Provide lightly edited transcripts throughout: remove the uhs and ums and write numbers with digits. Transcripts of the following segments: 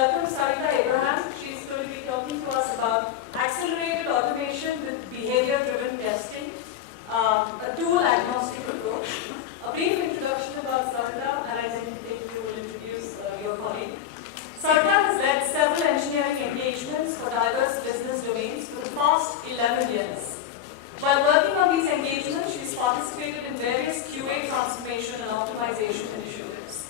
welcome Sarita Abraham. She's going to be talking to us about accelerated automation with behavior-driven testing, a tool-agnostic approach. A brief introduction about Sarita, and I think you will introduce your colleague. Sarita has led several engineering engagements for diverse business domains for the past 11 years. While working on these engagements, she's participated in various QA transformation and optimization initiatives.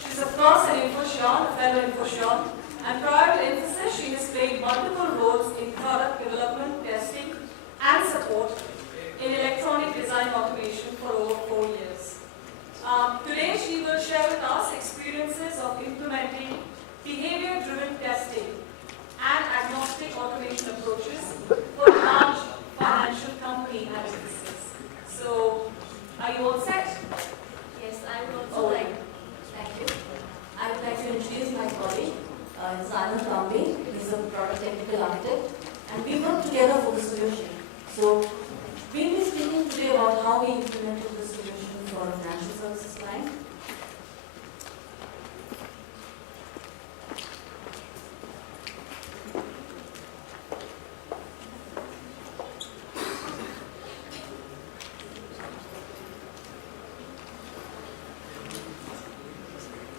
She's of course an InfoSean, a fellow InfoSean, and prior to Infosys, she has played multiple roles in product development, testing, and support in electronic design automation for over 4 years. Today, she will share with us experiences of implementing behavior-driven testing and agnostic automation approaches for large financial company analysis. So, are you all set? Yes, I would also like. Thank you. I would like to introduce my colleague, Anand Tambey. He's a product technical architect, and we work together for the solution. So, we'll be speaking today about how we implemented the solution for a financial services client.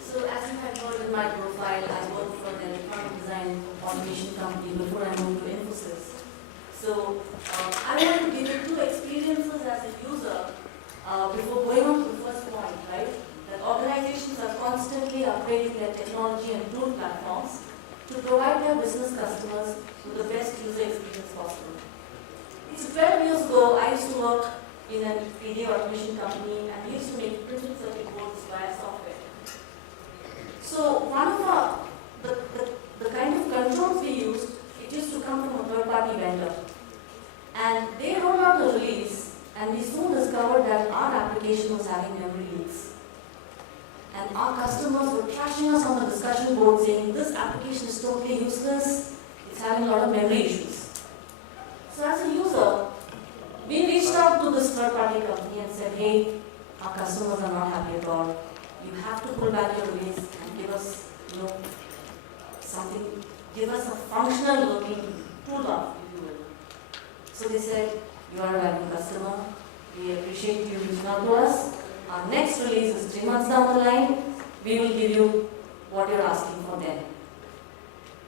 So as you have heard in my profile, I worked for an electronic design automation company before I moved to Infosys. So I want to give you two experiences as a user before going on to the first point, right? That organizations are constantly upgrading their technology and tool platforms to provide their business customers with the best user experience possible. So 12 years ago, I used to work in a video automation company, and we used to make printed circuit boards via software. So one of the kind of controls we used, it used to come from a third-party vendor. And they rolled out a release, and we soon discovered that our application was having memory leaks. And our customers were trashing us on the discussion board saying, this application is totally useless, it's having a lot of memory issues. So as a user, we reached out to this third-party company and said, hey, our customers are not happy at all. You have to pull back your release and give us, something, give us a functional working toolbar, if you will. So they said, you are a valuable customer, we appreciate you reaching out to us. Our next release is 3 months down the line, we will give you what you're asking for then.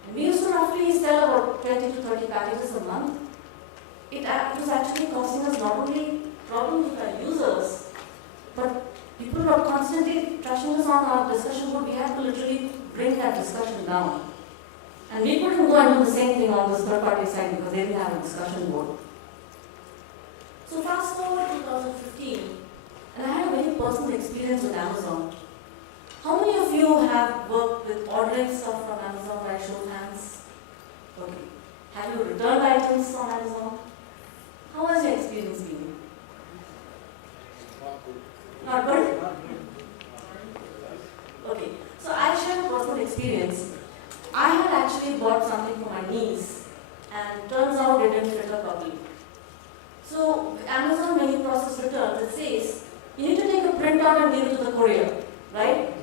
And we used to roughly sell about 20 to 30 packages a month. It was actually costing us not only problems with our users, but people were constantly trashing us on our discussion board. We had to literally bring that discussion down. And we couldn't go and do the same thing on this third-party side because they didn't have a discussion board. So fast forward to 2015, and I had a very personal experience with Amazon. How many of you have worked with ordering stuff from Amazon by show of hands? Okay. Have you returned items from Amazon? How has your experience been? Not good? Okay, so I'll share a personal experience. I had actually bought something for my niece, and turns out it didn't fit her properly. So Amazon, when you process returns, it says you need to take a printout and give it to the courier, right?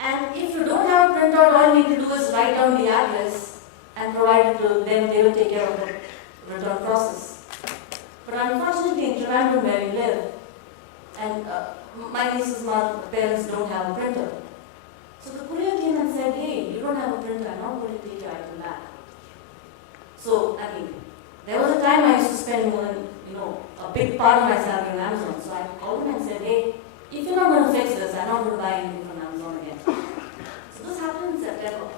And if you don't have a printout, all you need to do is write down the address and provide it to them. They will take care of the return process. But unfortunately, in Trivandrum, where we live, and my niece's parents don't have a printer. So the courier came and said, hey, you don't have a printer, I'm not going to take your item back. So, there was a time I used to spend more than, a big part of my salary on Amazon. So I called him and said, hey, if you're not going to fix this, I'm not going to buy anything from Amazon again. So this happened in September.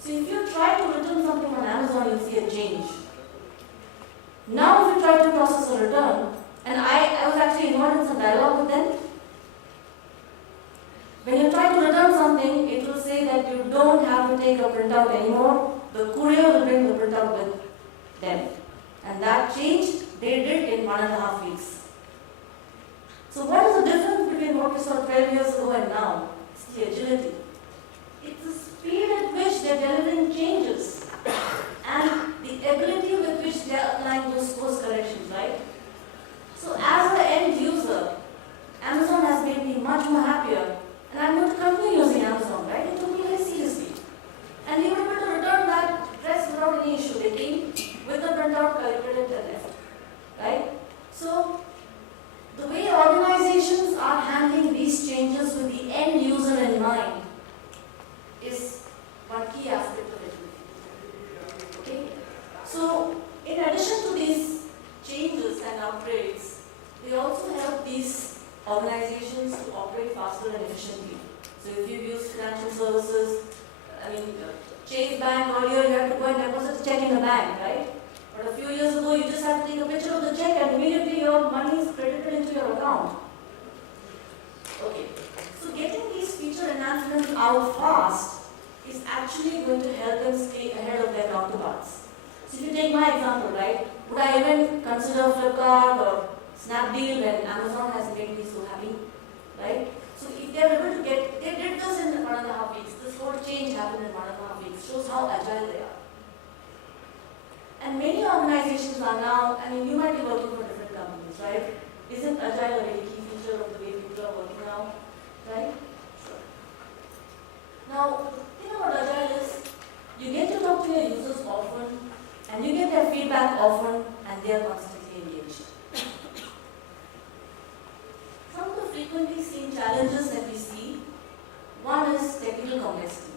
So if you try to return something on Amazon, you'll see a change. Now if you try to process a return, and I was actually involved in some dialogue with them. When you try to return something, it will say that you don't have to take a printout anymore. The courier will bring the printout with them. And that change they did in 1.5 weeks. So what is the difference between what we saw 12 years ago and now? It's the agility. It's the speed at which they're delivering changes and the ability with which they're applying those course corrections, right? So as an end user, Amazon has made me much more happier, and I'm going to continue using Amazon, right? It took me very seriously. is one key aspect of it. Okay? So, in addition to these changes and upgrades, they also help these organizations to operate faster and efficiently. So, if you use financial services, Chase Bank, earlier you had to go and deposit a check in the bank, right? But a few years ago, you just have to take a picture of the check and immediately your money is credited into your account. Okay. So getting these feature enhancements out fast is actually going to help them stay ahead of their counterparts. So if you take my example, right? Would I even consider Flipkart or Snapdeal when Amazon has made me so happy, right? So if they are able to they did this in 1.5 weeks. This whole change happened in 1.5 weeks. Shows how agile they are. And many organizations are now, you might be working for different companies, right? Isn't agile a very key feature of the way people are working now, right? Sure. Now, the thing about agile is, you get to talk to your users often, and you get their feedback often, and they are constantly engaged. Some of the frequently seen challenges that we see, one is technical complexity.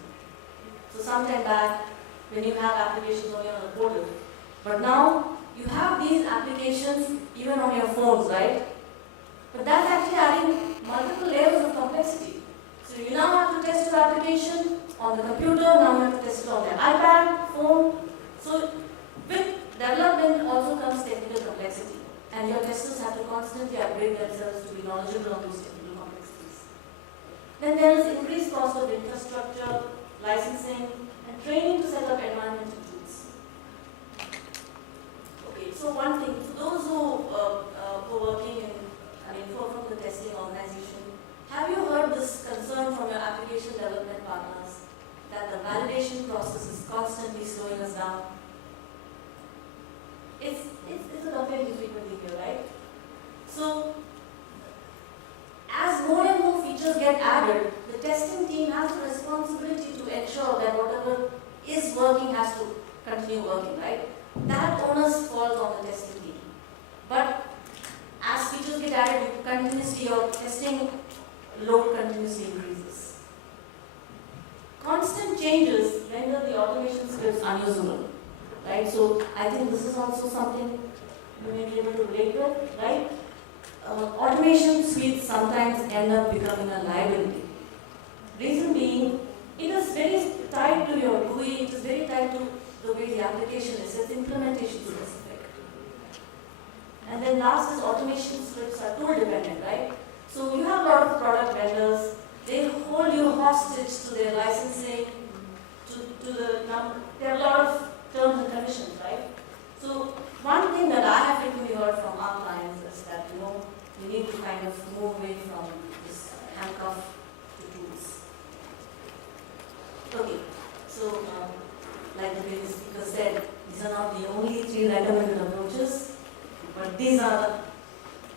So sometime back, when you have applications only on the portal, but now you have these applications even on your phones, right? But that's actually adding multiple layers of complexity. So you now have to test your application on the computer, now you have to test it on the iPad, phone. So with development also comes technical complexity. And your testers have to constantly upgrade themselves to be knowledgeable on those technical complexities. Then there is increased cost of infrastructure, licensing, and training to set up environmental tools. Okay, so one thing, for those who are working from the testing organization, have you heard this concern from your application development partners that the validation process is constantly slowing us down? It's a complaint you frequently hear, right? So, as more and more features get added, the testing team has the responsibility to ensure that whatever is working has to continue working, right? That onus falls on the testing team. But as features get added, your testing load continuously increases. Constant changes render the automation scripts unusable, right? So I think this is also something you may be able to relate with, right? Automation suites sometimes end up becoming a liability. Reason being, it is very tied to your GUI, it is very tied to the way the application is, it's implementation specific. And then last is automation scripts are tool dependent, right? So you have a lot of product vendors, they hold you hostage to their licensing, to the number, there are a lot of terms and conditions, right? So one thing that I have frequently heard from our clients is that, you need to kind of move away from this handcuff to tools. Okay, so like the previous speaker said, these are not the only 3 recommended approaches, but these are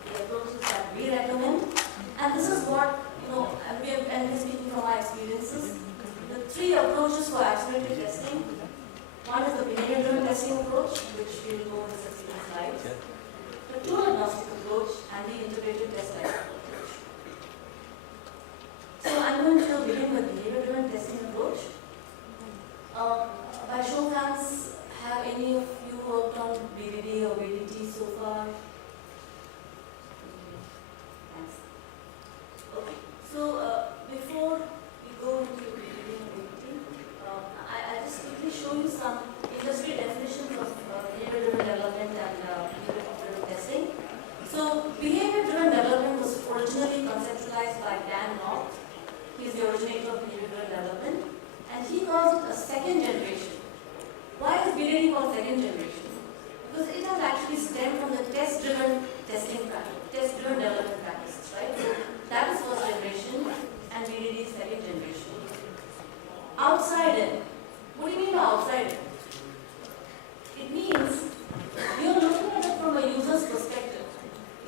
the approaches that we recommend. And this is what, and we're speaking from our experiences, the 3 approaches for accelerated testing. One is the behavior-driven testing approach, which we will go in the subsequent slides. The tool-agnostic approach and the integrated test type approach. So I'm going to begin with behavior-driven testing approach. By show of hands, have any of you worked on BDD or BDT so far? Thanks. Okay. So before we go into BDD and BDT, I'll just quickly show you some industry definitions of behavior-driven development and behavior-driven testing. So behavior-driven development was originally conceptualized by Dan North. He's the originator of behavior-driven development, and he calls it a second generation. Why is BDD called second generation? Because it has actually stemmed from the test-driven testing practice, test-driven development practices, right? So that is first generation, and BDD is second generation. Outside in. What do you mean by outside in? It means you're looking at it from a user's perspective.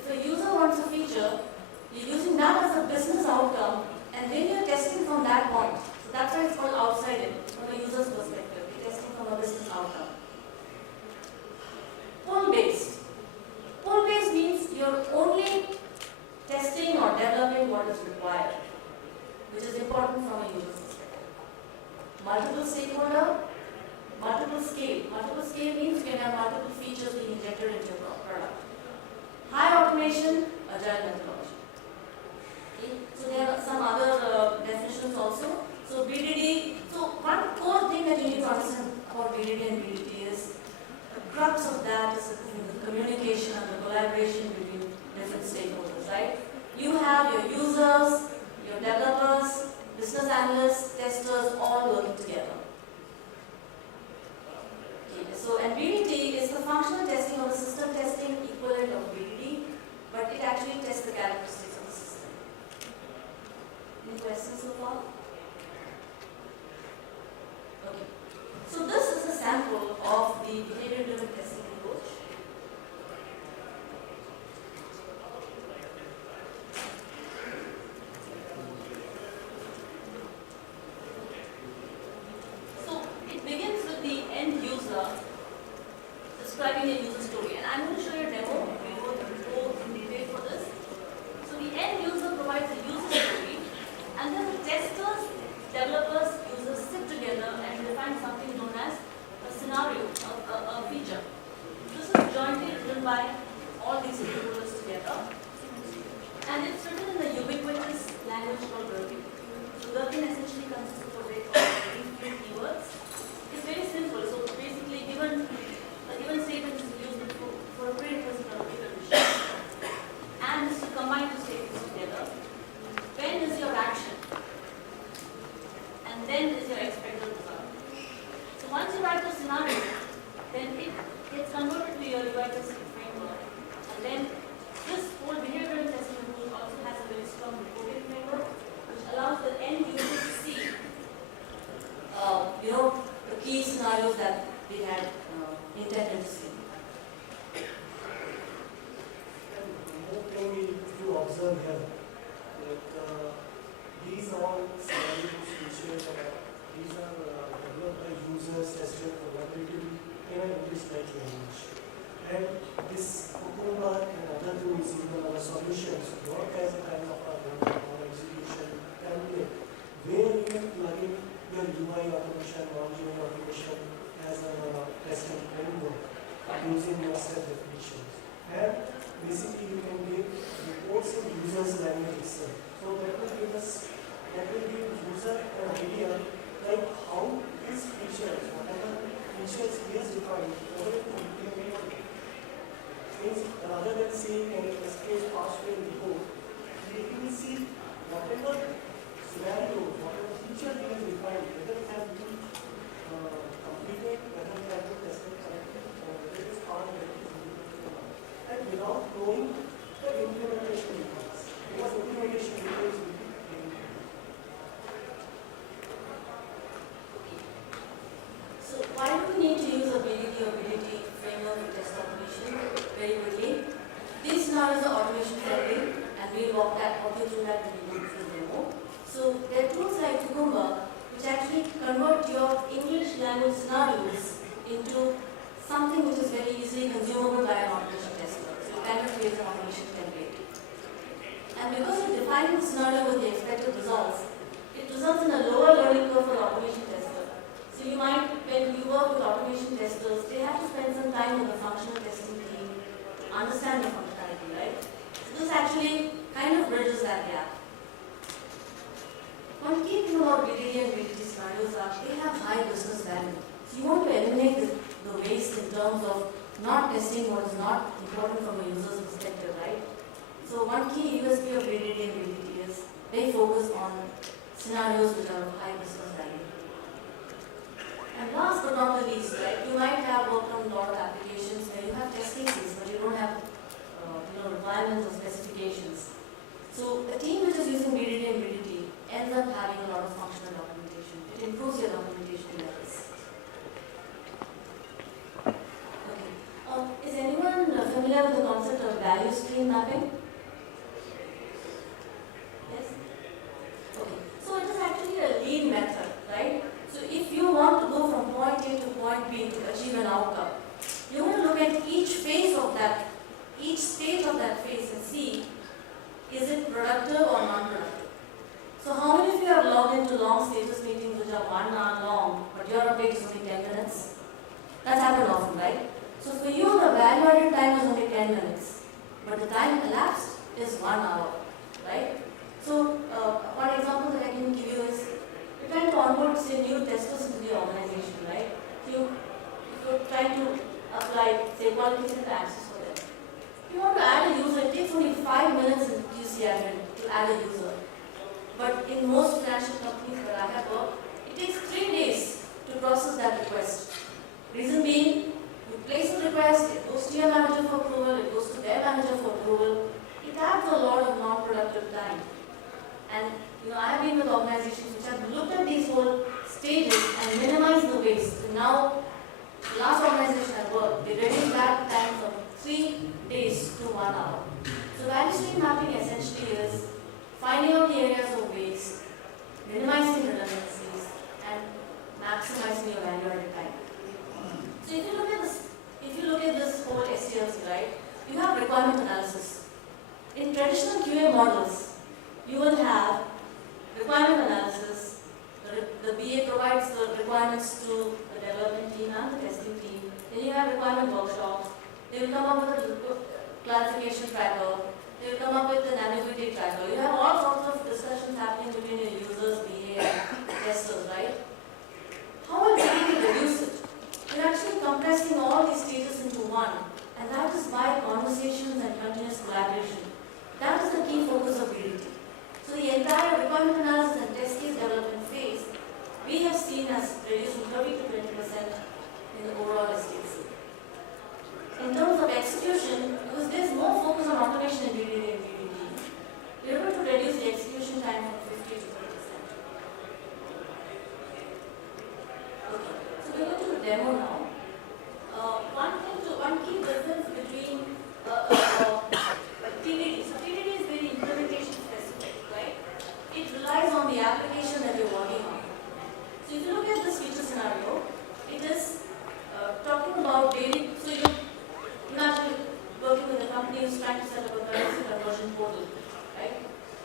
If a user wants a feature, you're using that as a business outcome, and then you're testing from that point. So that's why it's called outside in, from a user's perspective. You're testing from a business outcome. multiple stakeholder, multiple scale. Multiple scale means you can have multiple features being injected into your product. High automation, agile methodology. Okay. So there are some other definitions also. So BDD, so one core thing that you need to understand about BDD and BDT is the crux of that is the communication and the collaboration between different stakeholders, right? You have your users, your developers, business analysts, testers, all working together. Okay, so and BDT is the functional testing or the system testing equivalent of BDD, but it actually tests the characteristics of the system. Any questions so far? Okay. So this is a sample of the behavior-driven testing approach. So it begins with the end user describing a user story, and I'm going to show you a demo. We will go in detail for this. So the end user provides a user story, and then the testers, developers, users sit together and define something known as a scenario, a feature. This is jointly written by all these stakeholders together, and it's written in the ubiquitous language called Gherkin. So Gherkin essentially consists of a way of few keywords. It's very simple. So basically, a given statement is used for a prerequisite or a precondition, and this will combine two statements together. When is your action? And then is your expected result. So once you write the scenario, then it gets converted to your UI testing framework. And then this whole behavioral testing approach also has a very strong reporting framework, which allows the end user to see, the key scenarios that they had intended to see. More thing to observe here, these are scenarios, features, these are developed by users, tested collaboratively in an English-like language. And this Cucumber and other tools, even our solutions, work as a kind of a execution template where you can plug in your UI automation, non-UI automation as a testing framework using your set definitions. And basically you can give reports in user's language itself. So that will give user an idea like how these features, whatever features he has defined, whether it will be implemented. Means rather than saying an SKS pathway report, we will see whatever scenario, whatever feature he has defined, whether it has been completed, whether it has been tested correctly, or whether it is part of it. And without knowing the implementation details, because implementation details will be So why do we need to use a BDD or BDT framework for test automation? Very quickly. These scenarios are automation friendly, and we'll walk you through that when we go through the demo. So there are tools like Cucumber, which actually convert your English language scenarios into something which is very easily consumable by an automation tester. So it kind of creates an automation template. And because you're defining the scenario with the expected results, it results in a lower learning curve for the automation tester. So you might, when you work with automation testers, they have to spend some time with the functional testing team to understand the functionality, right? So this actually kind of bridges that gap. One key thing about BDD and BDT scenarios are they have high business value. So you want to eliminate the waste in terms of not testing what is not important from a user's perspective, right? So one key USP of BDD and BDT is they focus on scenarios which are of high business value. And last but not the least, right, you might have worked on a lot of applications where you have test cases, but you don't have requirements or specifications. So a team which is using BDD and BDT ends up having a lot of functional documentation. It improves your documentation levels. Okay. Is anyone familiar with the concept of value stream mapping? Yes? Okay. So it is actually a lean method, right? So if you want to go from point A to point B to achieve an outcome, you want to look at each phase of that, each stage of that phase and see, is it productive or non-productive? So how many of you have logged into long status meetings which are 1 hour long That's happened often, right? So for you, the value-added time is only 10 minutes, but the time elapsed is 1 hour, right? So one example that I can give you is, you're trying to onboard, say, new testers into the organization, right? So if you're trying to apply, say, qualification access for them. If you want to add a user, it takes only 5 minutes in QC admin to add a user. But in most financial companies where I have worked, it takes 3 days to process that request. Reason being, you place a request, it goes to your manager for approval, it goes to their manager for approval. It adds a lot of non-productive time. And I have been with organizations which have looked at these whole stages and minimized the waste. And now, the last organization I worked, they reduced that time from 3 days to 1 hour. So value stream mapping essentially is finding out the areas of waste, minimizing redundancies, and maximizing your value-added time. So if you look at this whole STLC, right, you have requirement analysis. In traditional QA models, you will have requirement analysis. The BA provides the requirements to the development team and the testing team. Then you have requirement workshops. They will come up with a clarification tracker. They will come up with an ambiguity tracker. You have all sorts of discussions happening between your users, BA, and testers, right? How will you reduce it? You're actually compressing all these stages into one, and that is by conversations and continuous collaboration. That is the key focus of BDT. So the entire requirement analysis and test case development phase, we have seen as reduced from 30 to 20% in the overall STLC. In terms of execution, because there's more focus on automation in BDT and BDT, we're able to reduce the execution time from 50 to 30%. Okay, so we're going to the demo now. One key difference between TDD. So TDD is very implementation specific, right? It relies on the application that you're working on. So if you look at this feature scenario, it is talking about daily. So you're actually working with a company who's trying to set up a currency conversion portal, right?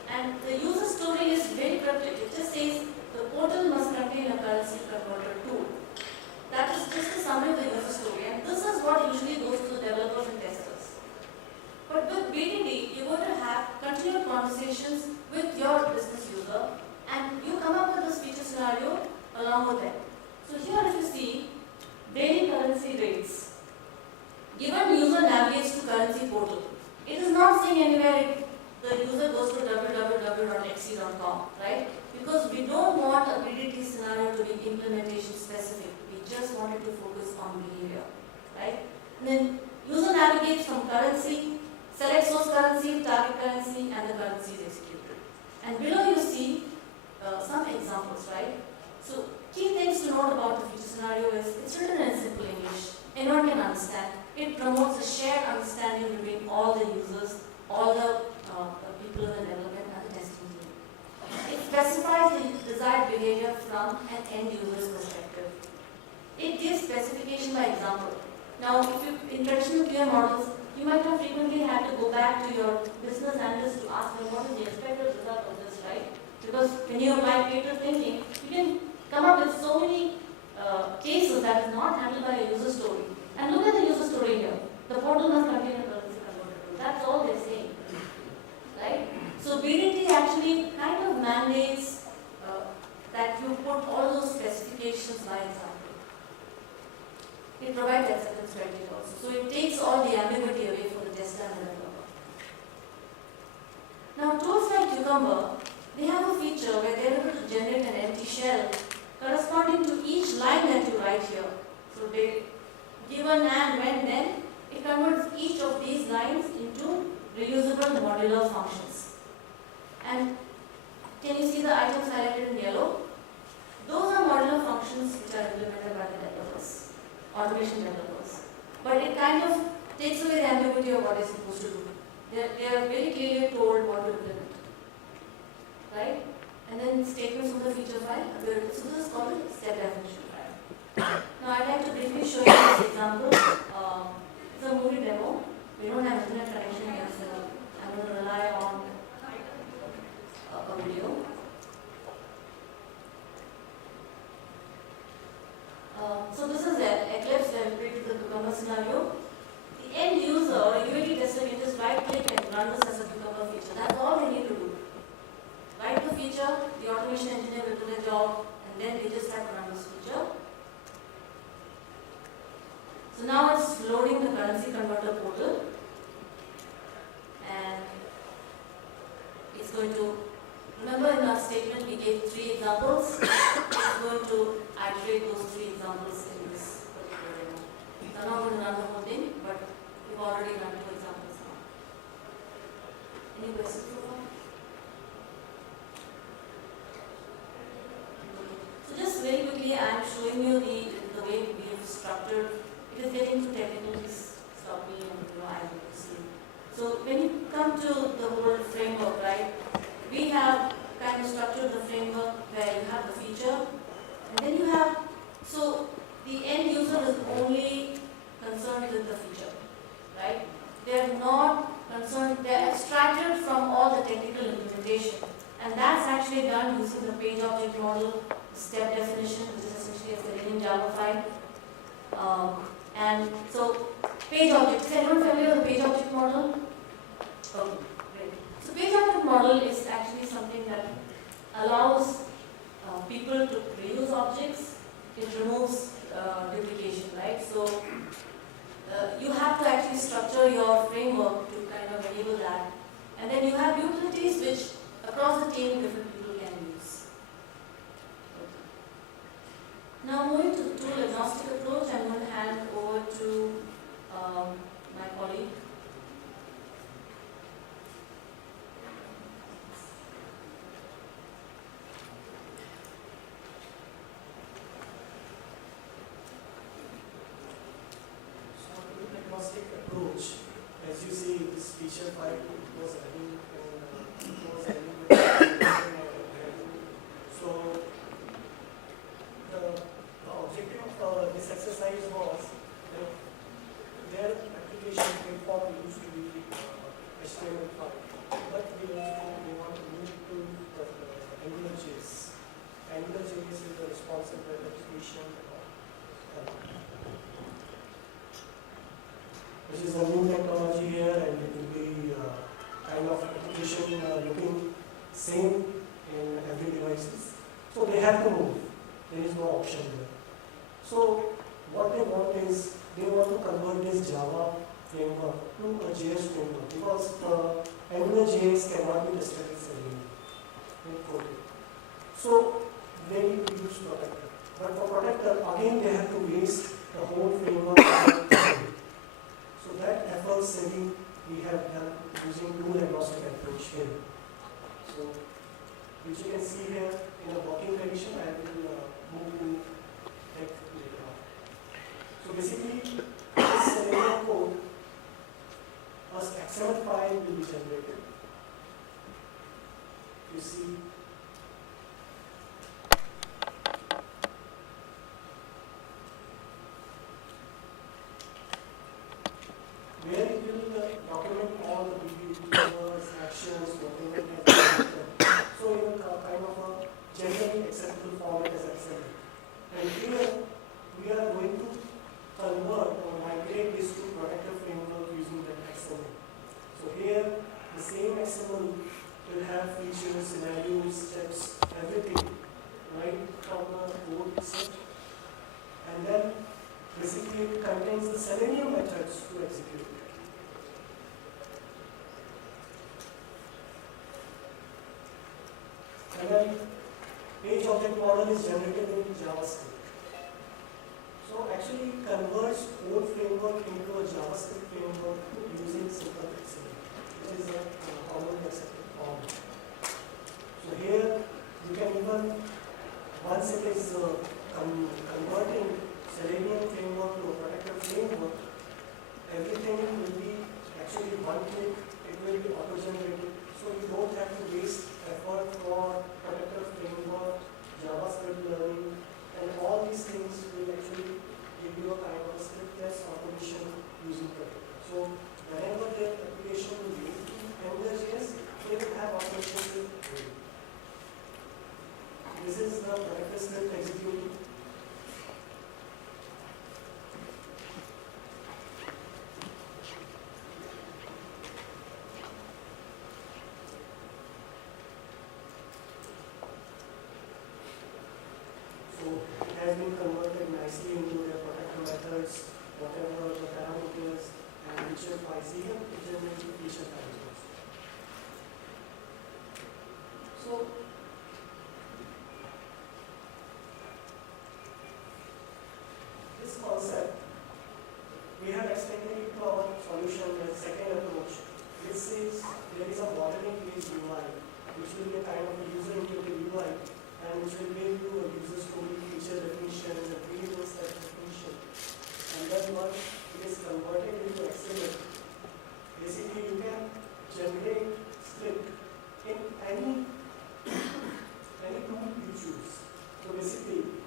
And the user story is very cryptic. It just says the portal must contain a currency converter tool. That is just a summary of the user story, and this is what usually goes to the developers and testers. But with BDD, you're going to have continued conversations with your business user, and you come up with this feature scenario along with them. So here if you see, daily currency rates. Given user navigates to currency portal, it is not saying anywhere the user goes to www.xe.com, right? Because we don't want a BDT scenario to be implementation specific. We just wanted to focus on behavior, right? And then user navigates from currency, select source currency, target currency, and the currency is executed. And below you see some examples, right? So key things to note about the feature scenario is it's written in simple English. Anyone can understand. It promotes a shared understanding between all the users, all the people in the development and the testing team. It specifies the desired behavior from an end user's perspective. It gives specification by example. Now, if you in traditional QA models, you might have frequently had to go back to your business analyst to ask them what is the expected result of this, right? Because when you apply creative thinking, you can come up with so many cases that is not handled by a user story. And look at the user story here. The portal must contain a currency converter tool. That's all they're saying, right? So BDT actually kind of mandates that you put all those specifications by example. It provides acceptance criteria also. So it takes all the ambiguity away for the tester and the developer. Now tools like Cucumber, they have a feature where they're able to generate an empty shell corresponding to each line that you write here. So they given and when then, it converts each of these lines into reusable modular functions. And can you see the items highlighted in yellow? Those are modular functions which are implemented by the developers, automation developers. But it kind of takes away the ambiguity of what they're supposed to do. They are very clearly told what to implement, right? And then statements from the feature file. So this is called a step definition file. Now I'd like to briefly show you this example. It's a movie demo. We don't have internet connection here, so I'm going to rely on a video. So this is Eclipse where scenario, the end user or a UAT tester can just right click and run this as a cucumber feature. That's all they need to do. Write the feature, the automation engineer will do their job, and then they just have to run this feature. So now it's loading the currency converter portal, and it's going to, remember in our statement we gave 3 examples, it's going to iterate those 3 examples in this particular demo. So I'm not going to run the whole thing, but we've already run 2 examples now. Any questions so far? So just very quickly, I'm showing you the way we have structured. It is getting too technical, please stop me and I will see. So when you come to the whole framework, right, we have kind of structured the framework where you have the feature, and then you have, so the end user is only concerned with the feature, right? They are not concerned, they are abstracted from all the technical implementation, and that's actually done using the page object model, STeP definition, which is essentially a Selenium Java file. And so, page object, is anyone familiar with the page object model? Okay, great. So, page object model is actually something that allows people to reuse objects. It removes duplication, right? So, you have to actually structure your framework to kind of enable that. And then you have utilities which across the team different people can use. Now moving to the tool agnostic approach, I'm going to hand over to my colleague. So tool agnostic approach, as you see, this feature file was adding so the objective of this exercise was their application platform used to be HTML5, but we want to move to AngularJS. AngularJS is the responsive web application, which is a new technology here, and it will be kind of application looking same in every devices. So they have to move. There is no option there. So what they want is they want to convert this Java framework to a JS framework, because AngularJS cannot be tested with Selenium. So they need to use Protector. But for Protector, again they have to waste the whole framework. So that effort saving we have done using tool agnostic approach here. So which you can see here in a working condition. I will move to tech later on. So basically, this Selenium code, a XML file will be generated. You see, where it will document all the behaviors, actions, whatever we have done. So in a kind of a generally acceptable format as XML. And here we are going to convert or migrate this to Protector framework using that XML. So here the same XML will have features, scenarios, steps, everything right from the code itself. And then basically it contains the Selenium methods to execute. And then page object model is generated in JavaScript. So actually it converts code framework into a JavaScript framework using simple XML, which is a commonly accepted form. So here you can even, once it is converting Selenium framework to a Protector framework, everything will be actually one click, it will be auto-generated. So you don't have to waste effort for Protector framework, JavaScript learning, and all these things will actually give you a kind of a scriptless automation using Protector. So whenever the application will lead to AngularJS, they will have automation ready. This is the Protector script executing. twice, even it generates feature times also. So, this concept, we have extended it to our solution as second approach. This is, there is a modeling based UI, which will be a kind of a user intuitive UI, and which will give you a user story, feature definition, and variables type definition. And then once it is converted into XML, basically you can generate script in any tool you choose. So basically,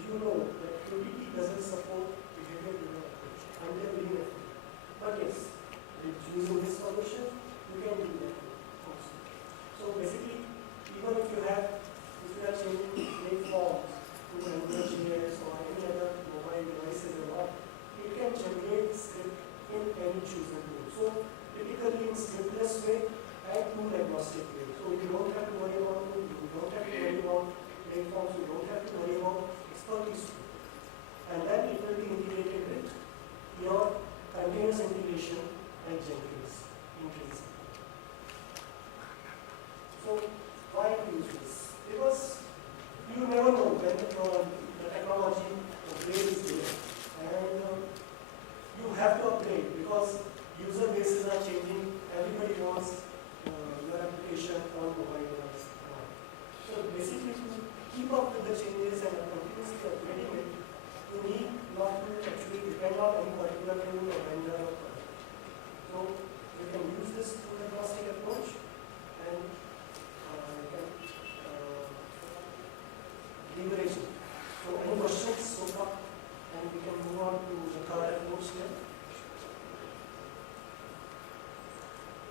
you know that Qt doesn't support behavior-driven approach until we have. But yes, with using this solution, you can do that also. So basically, even if you are changing waveforms to AngularJS or any other mobile devices or not, it can generate script in any chosen tool. So typically in scriptless way and tool agnostic way. So you don't have to worry about tool, you don't have to worry about waveforms, you don't have to worry about expertise. And then it will be integrated with your continuous integration like Jenkins in case. So why use this? Because you never know when the technology upgrade is there, and you have to upgrade because user bases are changing. Everybody wants your application on mobile device. So basically, to keep up with the changes and continuously upgrading it, you need not to actually depend on any particular tool or vendor or product. So you can use this tool agnostic approach and you can leverage it. So any questions so far? And we can move on to the third approach here.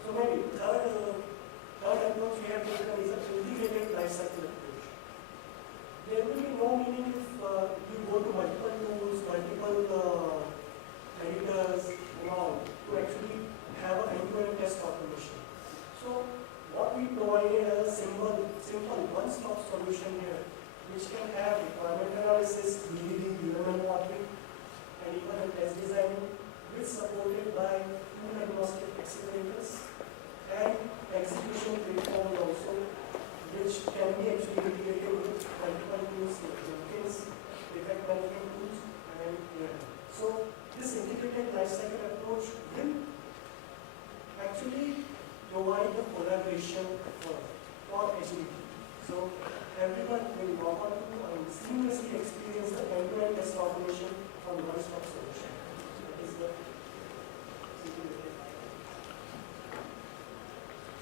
So maybe third approach we have taken is an integrated lifecycle approach. There will be no meaning if you go to multiple tools, multiple editors, and all to actually have an end-to-end test automation. So what we provided as a simple one-stop solution here, which can have requirement analysis, BDD, UML modeling, and even a test design, which is supported by tool agnostic accelerators and execution platforms also, which can be actually integrated with multiple tools like Jenkins, defect management tools, and so this integrated lifecycle approach will actually provide the collaboration for agility. So everyone will log on to and seamlessly experience the end-to-end test automation from one-stop solution. So that is the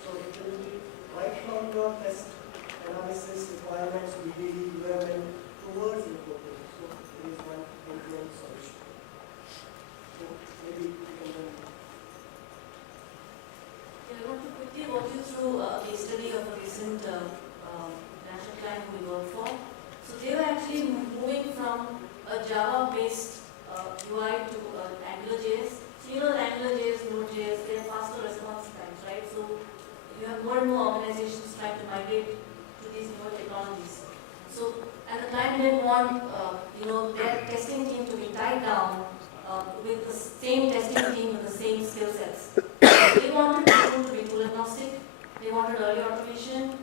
so it will be right from your test analysis requirements, BDD, UML towards reporting. So there is one end-to-end solution. So maybe we can then. I want to quickly walk you through a case study of a recent national client we work for. So they were actually moving from a Java-based UI to AngularJS. So you know AngularJS, Node.js, they have faster response times, right? So you have more and more organizations trying to migrate to these newer technologies. So, and the client didn't want their testing team to be tied down with the same testing team with the same skill sets. They wanted the tool to be tool agnostic, they wanted early automation,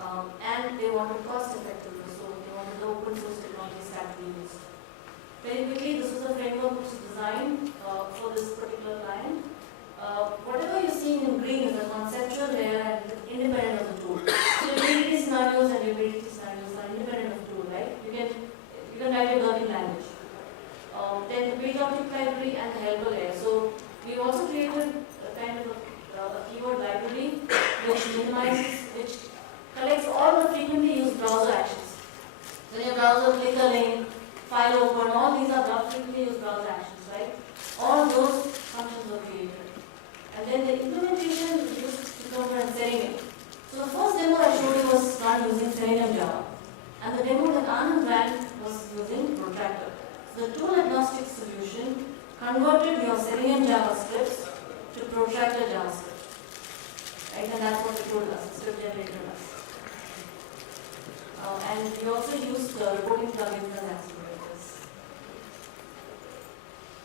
and they wanted cost effectiveness, so they wanted the open source technology stack to be used. Very quickly, this was a framework which was designed for this particular client. Whatever you're seeing in green is a conceptual layer and independent of the tool. So utility scenarios and utility scenarios are independent of the tool, right? You can write a learning language. Then the page object library and the helper layer. So we also created a kind of a keyword library which collects all the frequently used browser actions. So in your browser, click a link, file open, all these are frequently used browser actions, right? All those functions were created. And then the implementation is used Cucumber and Selenium. So the first demo I showed you was run using Selenium Java. And the demo that Anand ran was using Protractor. So the tool agnostic solution converted your Selenium JavaScript to Protractor JavaScript. Right? And that's what the tool does, the script generator does. And we also used reporting plugins and accelerators.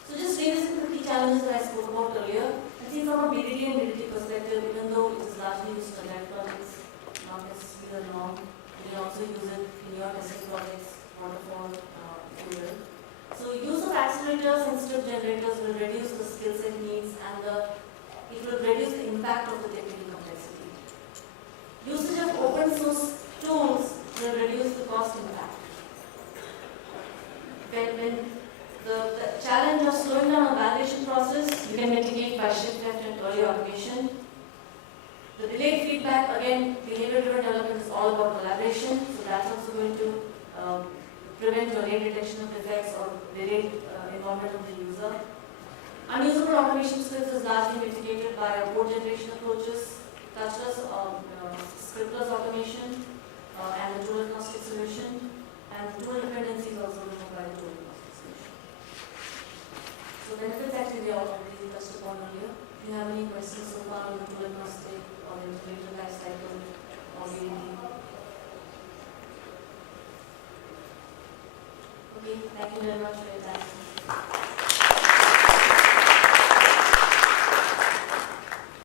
So just revisit the key challenges that I spoke about earlier. also use it in your testing projects, waterfall, if you will. So use of accelerators and STeP generators will reduce the skill set needs and it will reduce the impact of the technical complexity. Usage of open source tools will reduce the cost impact. When the challenge of slowing down a validation process, you can mitigate by shift left and early automation. The delayed feedback, again, behavior-driven development is all about collaboration, so that's also going to prevent delayed detection of defects or delayed involvement of the user. Unusable automation scripts is largely mitigated by code generation approaches, touchless scriptless automation, and the tool agnostic solution, and tool dependencies also removed by the tool agnostic solution. So benefits actually are already touched upon earlier. If you have any questions so far on the tool agnostic or the integrated life cycle or VAD. Okay, thank you very much.